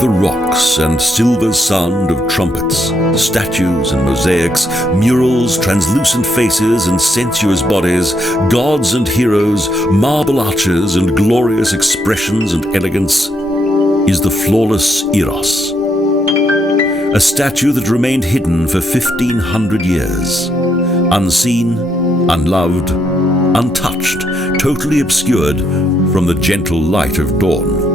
the rocks and silver sound of trumpets, statues and mosaics, murals, translucent faces and sensuous bodies, gods and heroes, marble arches and glorious expressions and elegance, is the flawless Eros. A statue that remained hidden for 1,500 years, unseen, unloved, untouched, totally obscured from the gentle light of dawn.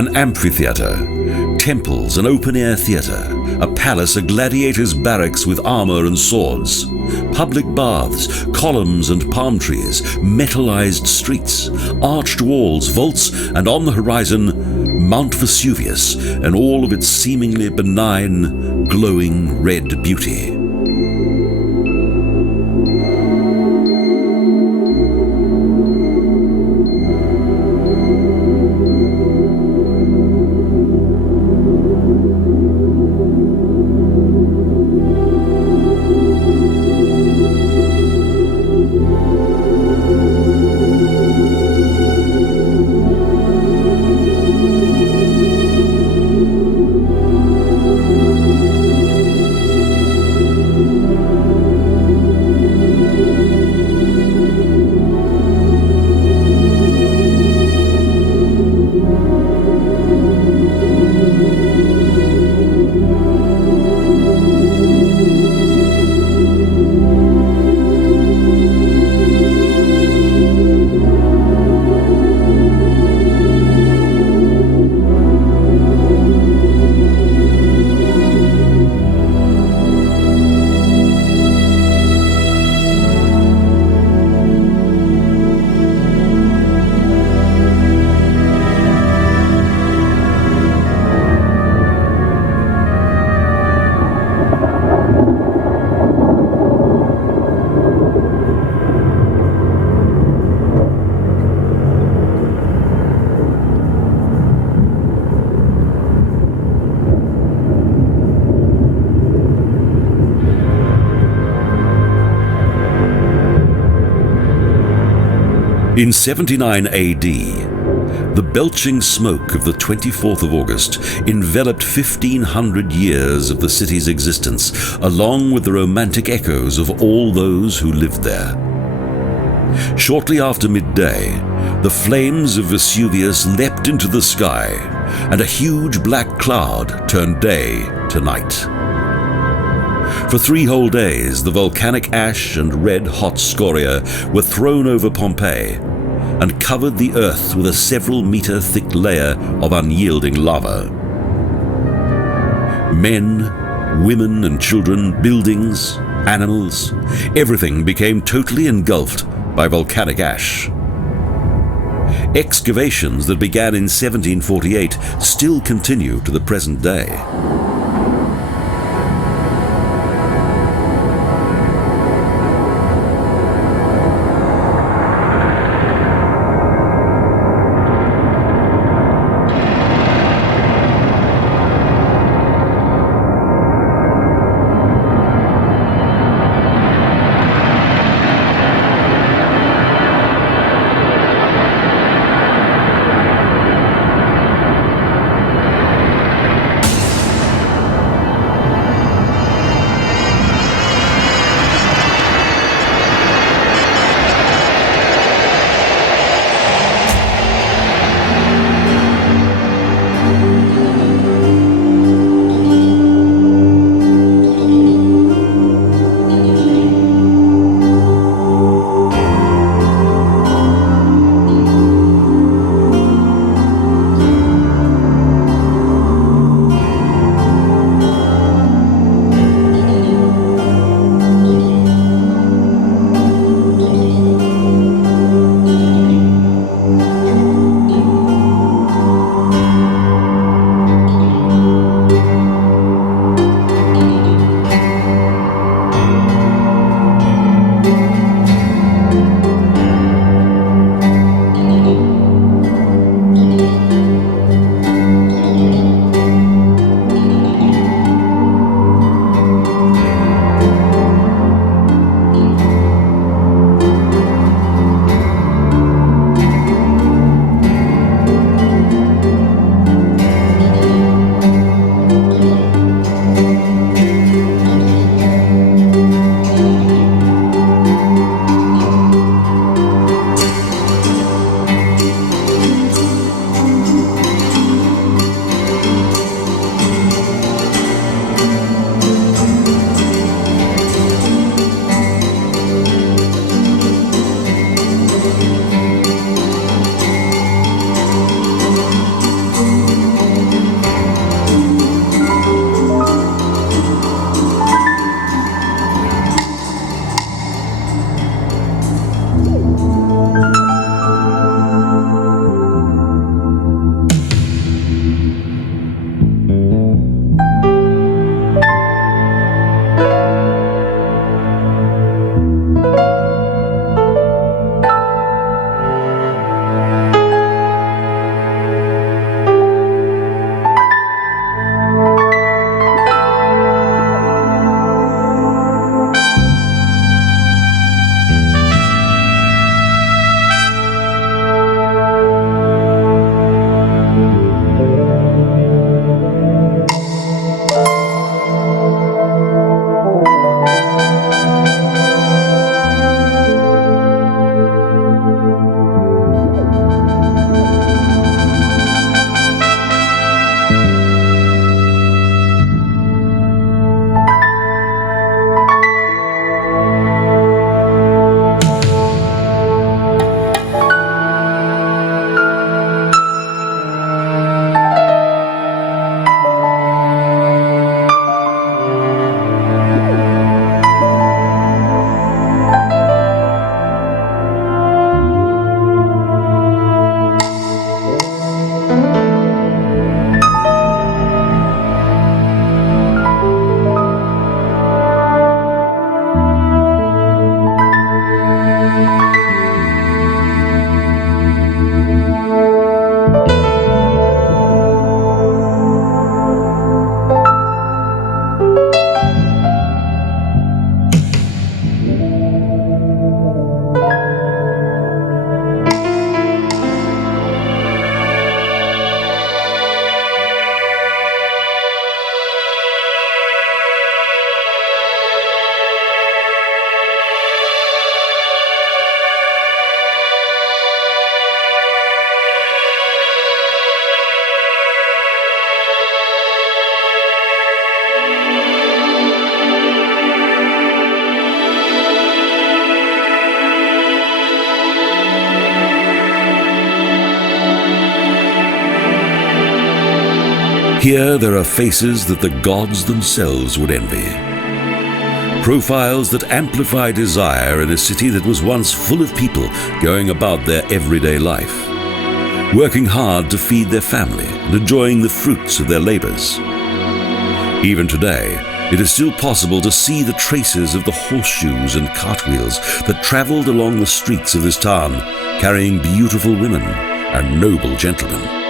An amphitheatre, temples, an open-air theatre, a palace, a gladiator's barracks with armour and swords, public baths, columns and palm trees, metallized streets, arched walls, vaults, and on the horizon, Mount Vesuvius and all of its seemingly benign, glowing red beauty. In 79 AD, the belching smoke of the 24th of August enveloped 1,500 years of the city's existence, along with the romantic echoes of all those who lived there. Shortly after midday, the flames of Vesuvius leapt into the sky, and a huge black cloud turned day to night. For 3 whole days, the volcanic ash and red-hot scoria were thrown over Pompeii and covered the earth with a several-meter-thick layer of unyielding lava. Men, women and children, buildings, animals, everything became totally engulfed by volcanic ash. Excavations that began in 1748 still continue to the present day. Here there are faces that the gods themselves would envy. Profiles that amplify desire in a city that was once full of people going about their everyday life, working hard to feed their family and enjoying the fruits of their labors. Even today, it is still possible to see the traces of the horseshoes and cartwheels that traveled along the streets of this town, carrying beautiful women and noble gentlemen.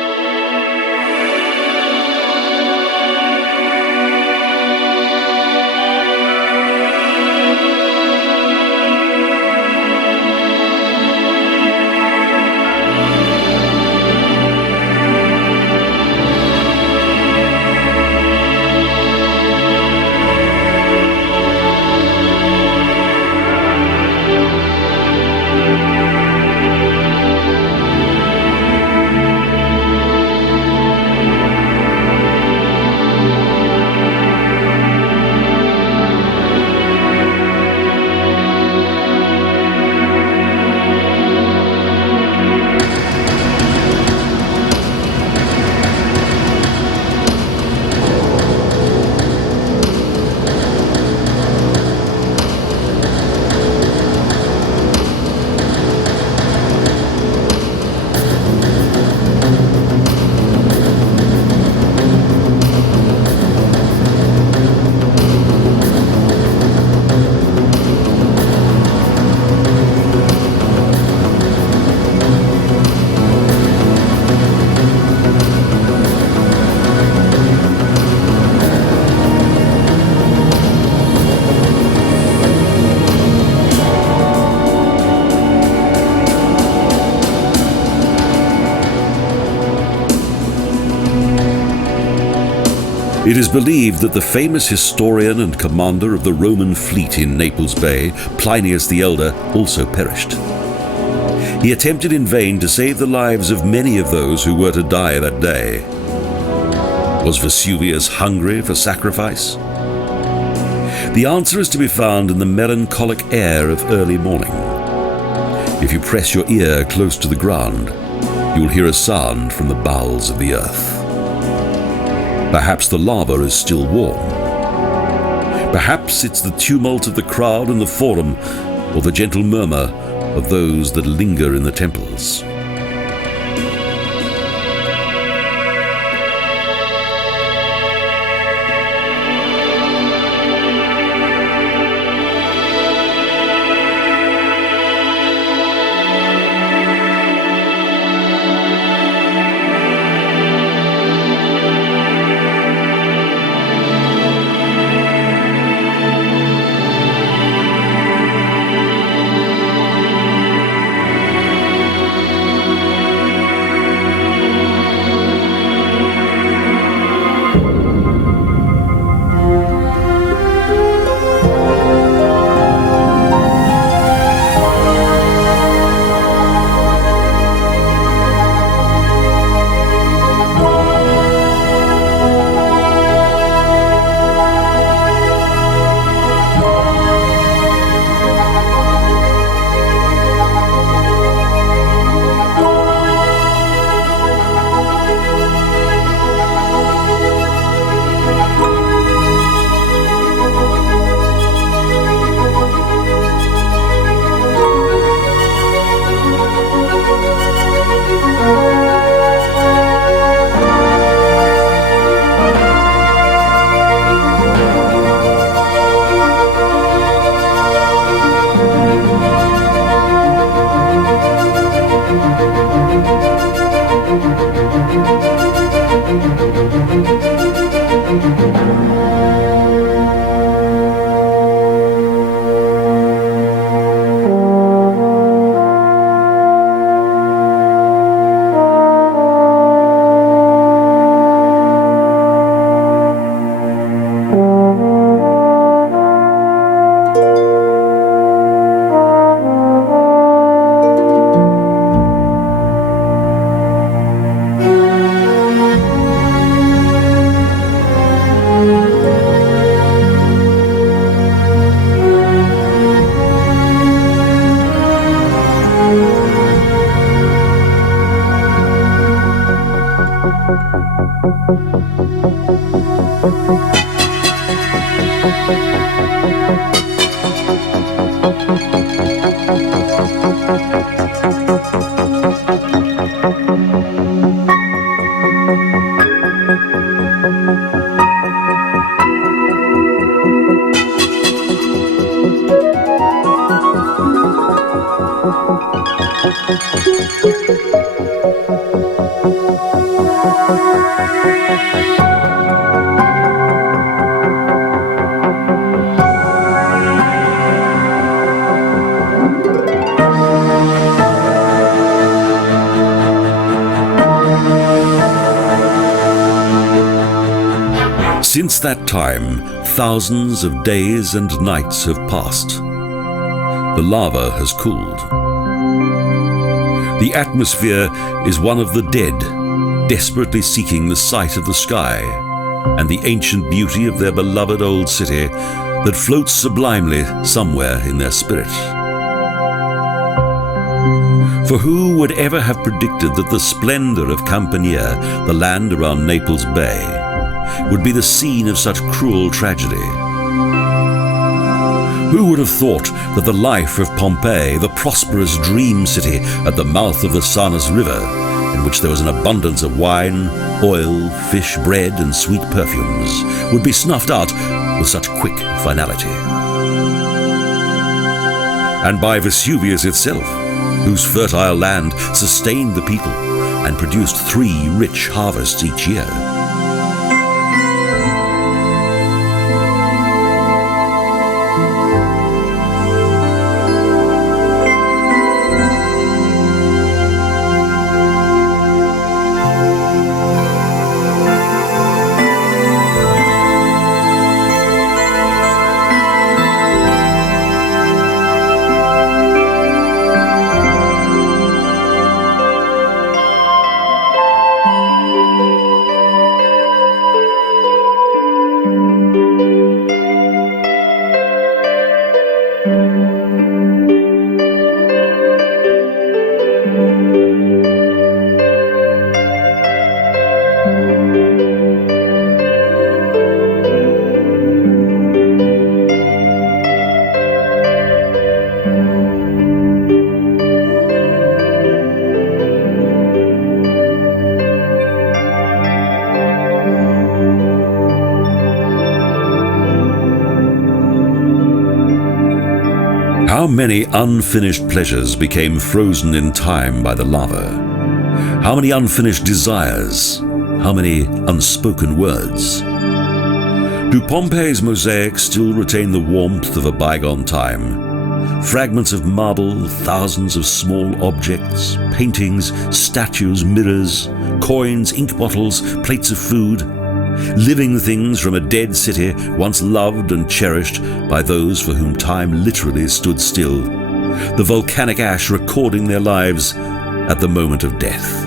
It is believed that the famous historian and commander of the Roman fleet in Naples Bay, Plinius the Elder, also perished. He attempted in vain to save the lives of many of those who were to die that day. Was Vesuvius hungry for sacrifice? The answer is to be found in the melancholic air of early morning. If you press your ear close to the ground, you will hear a sound from the bowels of the earth. Perhaps the lava is still warm. Perhaps it's the tumult of the crowd in the forum, or the gentle murmur of those that linger in the temples. Since that time, thousands of days and nights have passed. The lava has cooled. The atmosphere is one of the dead, desperately seeking the sight of the sky and the ancient beauty of their beloved old city that floats sublimely somewhere in their spirit. For who would ever have predicted that the splendor of Campania, the land around Naples Bay, would be the scene of such cruel tragedy? Who would have thought that the life of Pompeii, the prosperous dream city at the mouth of the Sarnus River, in which there was an abundance of wine, oil, fish, bread, and sweet perfumes, would be snuffed out with such quick finality? And by Vesuvius itself, whose fertile land sustained the people and produced 3 rich harvests each year. How many unfinished pleasures became frozen in time by the lava? How many unfinished desires? How many unspoken words? Do Pompeii's mosaics still retain the warmth of a bygone time? Fragments of marble, thousands of small objects, paintings, statues, mirrors, coins, ink bottles, plates of food, living things from a dead city once loved and cherished by those for whom time literally stood still, the volcanic ash recording their lives at the moment of death.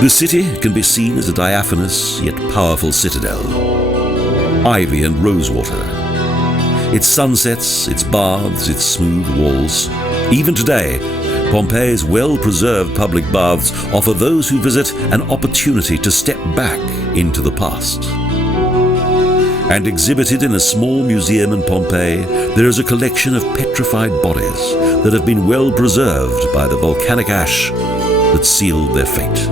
The city can be seen as a diaphanous yet powerful citadel. Ivy and rosewater. Its sunsets, its baths, its smooth walls. Even today, Pompeii's well-preserved public baths offer those who visit an opportunity to step back into the past. And exhibited in a small museum in Pompeii, there is a collection of petrified bodies that have been well preserved by the volcanic ash that sealed their fate.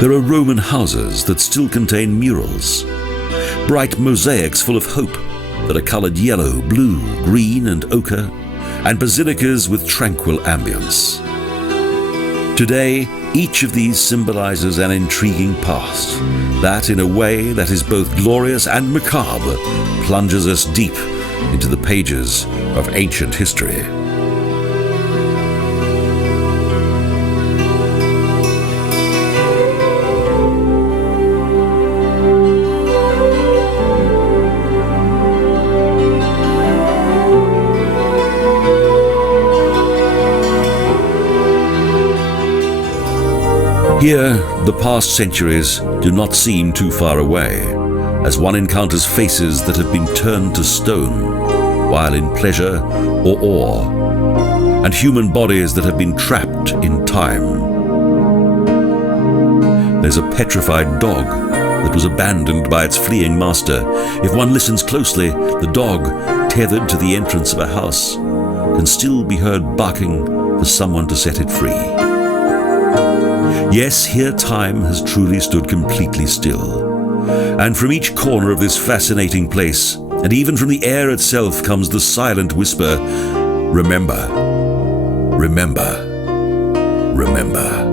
There are Roman houses that still contain murals, bright mosaics full of hope that are colored yellow, blue, green, and ochre, and basilicas with tranquil ambience. Today, each of these symbolizes an intriguing past that, in a way that is both glorious and macabre, plunges us deep into the pages of ancient history. Here, the past centuries do not seem too far away, as one encounters faces that have been turned to stone, while in pleasure or awe, and human bodies that have been trapped in time. There's a petrified dog that was abandoned by its fleeing master. If one listens closely, the dog, tethered to the entrance of a house, can still be heard barking for someone to set it free. Yes, here time has truly stood completely still. And from each corner of this fascinating place, and even from the air itself, comes the silent whisper, "Remember, remember, remember."